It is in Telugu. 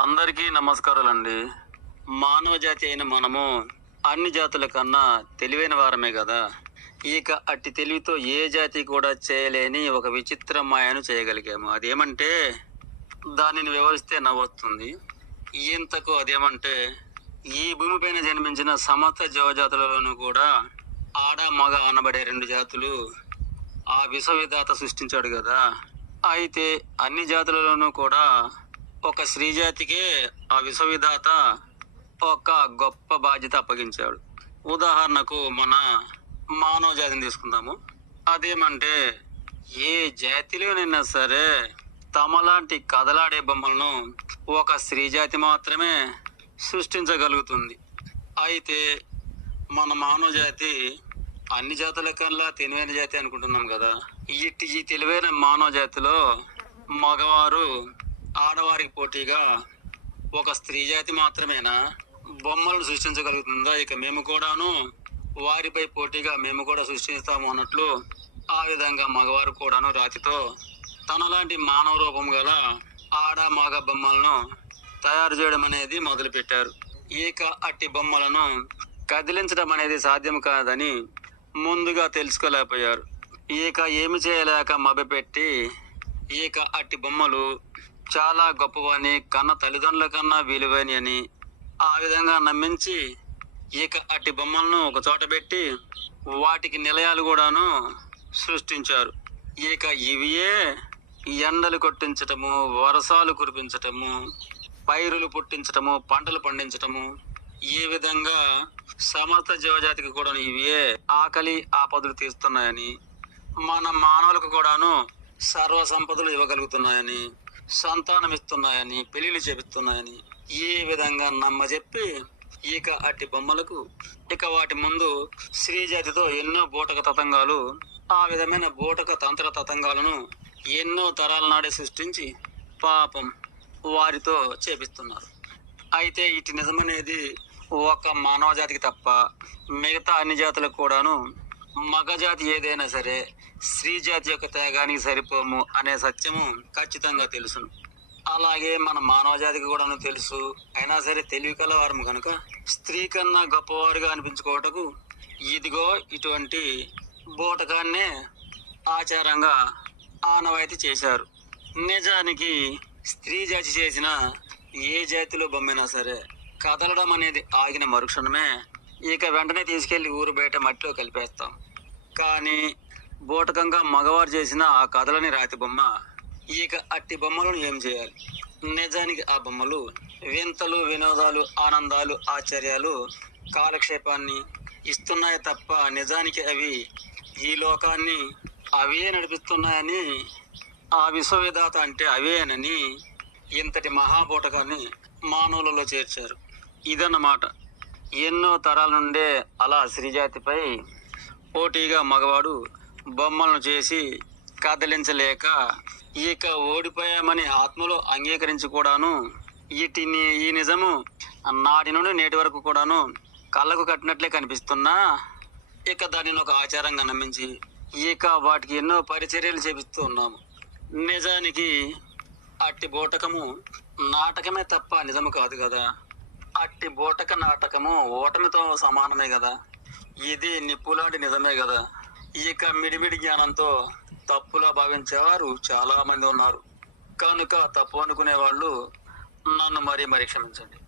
అందరికీ నమస్కారాలండి. మానవ జాతి అయిన మనము అన్ని జాతుల కన్నా తెలివైన వారమే కదా. ఇక అట్టి తెలివితో ఏ జాతి కూడా చేయలేని ఒక విచిత్ర మాయను చేయగలిగాము. అదేమంటే దానిని వివరిస్తే నవ్వొస్తుంది. ఇంతకు అదేమంటే ఈ భూమిపైన జన్మించిన సమస్త జీవజాతులలోనూ కూడా ఆడ మగ అనబడే రెండు జాతులు ఆ విశ్వవిధాత సృష్టించాడు కదా. అయితే అన్ని జాతులలోనూ కూడా ఒక స్త్రీ జాతికే ఆ విశ్వవిధాత ఒక గొప్ప బాధ్యత అప్పగించాడు. ఉదాహరణకు మన మానవ జాతిని తీసుకుందాము. అదేమంటే ఏ జాతిలోనైనా సరే తమలాంటి కదలాడే బొమ్మలను ఒక స్త్రీ జాతి మాత్రమే సృష్టించగలుగుతుంది. అయితే మన మానవ జాతి అన్ని జాతుల కన్నా తెలివైన జాతి అనుకుంటున్నాం కదా. ఈ తెలివైన మానవ జాతిలో మగవారు ఆడవారికి పోటీగా ఒక స్త్రీ జాతి మాత్రమేనా బొమ్మలను సృష్టించగలుగుతుందా? ఇక మేము కూడాను వారిపై పోటీగా మేము కూడా సృష్టిస్తాము అన్నట్లు ఆ విధంగా మగవారు కూడాను రాతితో తనలాంటి మానవ రూపం గల ఆడ మగ బొమ్మలను తయారు చేయడం అనేది మొదలు పెట్టారు. ఇక అట్టి బొమ్మలను కదిలించడం అనేది సాధ్యం కాదని ముందుగా తెలుసుకోలేకపోయారు. ఇక ఏమి చేయలేక మభ్యపెట్టి ఇక అట్టి బొమ్మలు చాలా గొప్పవని, కన్న తల్లిదండ్రుల కన్నా విలువని అని ఆ విధంగా నమ్మించి ఇక అట్టి బొమ్మలను ఒక చోట పెట్టి వాటికి నిలయాలు కూడాను సృష్టించారు. ఇక ఇవియే ఎండలు కొట్టించటము, వర్షాలు కురిపించటము, పైరులు పుట్టించటము, పంటలు పండించటము, ఈ విధంగా సమస్త జీవజాతికి కూడా ఇవే ఆకలి ఆపదలు తీస్తున్నాయని, మన మానవులకు కూడాను సర్వ సంపదలు ఇవ్వగలుగుతున్నాయని, సంతానం ఇస్తున్నాయని, పెళ్లిళ్ళు చేపిస్తున్నాయని ఈ విధంగా నమ్మజెప్పి ఇక అట్టి బొమ్మలకు ఇక వాటి ముందు స్త్రీ జాతితో ఎన్నో బూటక తతంగాలు, ఆ విధమైన బూటక తంత్ర తతంగాలను ఎన్నో తరాల నాడే సృష్టించి పాపం వారితో చేపిస్తున్నారు. అయితే ఇటు నిజమనేది ఒక మానవ జాతికి తప్ప మిగతా అన్ని జాతులకు కూడాను మగ జాతి ఏదైనా సరే స్త్రీ జాతి యొక్క త్యాగానికి సరిపోము అనే సత్యము ఖచ్చితంగా తెలుసును. అలాగే మన మానవ జాతికి కూడాను తెలుసు. అయినా సరే తెలివి కలవారం కనుక స్త్రీ కన్నా గొప్పవారుగా అనిపించుకోవటకు ఇదిగో ఇటువంటి బూటకాన్నే ఆచారంగా ఆనవాయితీ చేశారు. నిజానికి స్త్రీ జాతి చేసిన ఏ జాతిలో బొమ్మైనా సరే కదలడం అనేది ఆగిన మరుక్షణమే ఇక వెంటనే తీసుకెళ్లి ఊరు బయట మట్టిలో కలిపేస్తాం. కానీ బూటకంగా మగవారు చేసిన ఆ కథలని రాతి బొమ్మ ఇక అట్టి బొమ్మలను ఏం చేయాలి? నిజానికి ఆ బొమ్మలు వింతలు, వినోదాలు, ఆనందాలు, ఆశ్చర్యాలు, కాలక్షేపాన్ని ఇస్తున్నాయి తప్ప నిజానికి అవి ఈ లోకాన్ని అవే నడిపిస్తున్నాయని, ఆ విశ్వవిధాత అంటే అవేనని ఇంతటి మహాబూటకాన్ని మానవులలో చేర్చారు. ఇదన్నమాట. ఎన్నో తరాల నుండే అలా స్త్రీజాతిపై పోటీగా మగవాడు బొమ్మలను చేసి కదిలించలేక ఇక ఓడిపోయామని ఆత్మలో అంగీకరించి కూడాను ఈ నిజము నాటి నుండి నేటి వరకు కూడాను కళ్ళకు కట్టినట్లే కనిపిస్తున్నా ఇక దానిని ఒక ఆచారంగా నమ్మించి ఇక వాటికి ఎన్నో పరిచర్యలు చేపిస్తూ ఉన్నాము. నిజానికి అట్టి బూటకము నాటకమే తప్ప నిజము కాదు కదా. అట్టి బూటక నాటకము ఓటమితో సమానమే కదా. ఇది నిప్పులాంటి నిజమే కదా. ఇక మిడిమిడి జ్ఞానంతో తప్పులా భావించేవారు చాలా మంది ఉన్నారు కనుక తప్పు అనుకునే వాళ్ళు నన్ను మరీ క్షమించండి.